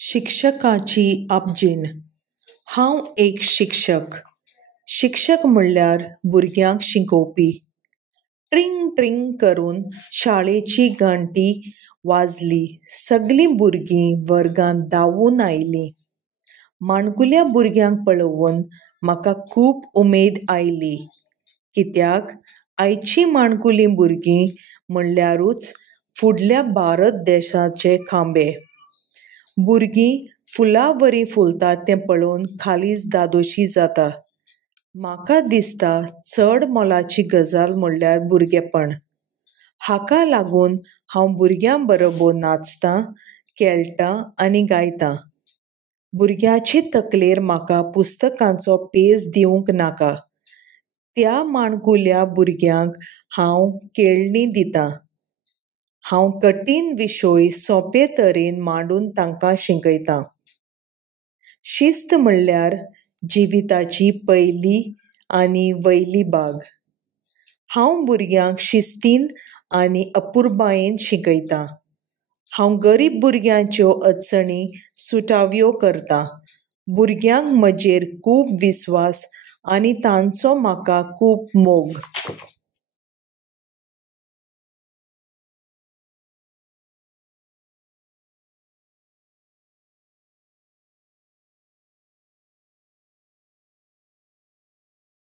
शिक्षकाची आपजीण. हांव एक शिक्षक. शिक्षक म्हणल्यार भुरग्यांक शिकोवपी. ट्रिंग ट्रिंग करून शाळेची घंटी वाजली. सगळीं भुरगीं वर्गांत धांवून आयलीं. माणकुल्या भुरग्यांक पळोवन म्हाका खूब उमेद आयली. कित्याक आयचीं माणकुलीं भुरगीं म्हणल्यारूच फुडल्या भारत देशाचे खांबे. भुरगीं फुलावरीं फुलतात तें पळोवन काळीज धादोशी जाता. म्हाका दिसता चड मोलाची गजाल म्हणल्यार भुरगेपण. हाका लागून हांव भुरग्यां बरोबर नाचतां, खेळटां आनी गायतां. भुरग्याचे तकलेर म्हाका पुस्तकांचो पेज दिवंक नाका. त्या माणकुल्या भुरग्यांक हांव खेळणी दितां. हांव कठीण विशय सोंपे तरेन मांडून तांकां शिकयतां. शिस्त म्हणल्यार जिविताची पयली आनी वयली भाग. हांव भुरग्यांक शिस्तीन आनी अपुरबायेन शिकयतां. हांव गरीब भुरग्यांच्यो अडचणी सुटाव्यो करतां. भुरग्यांक म्हजेर खूब विस्वास आनी तांचो म्हाका खूब मोग.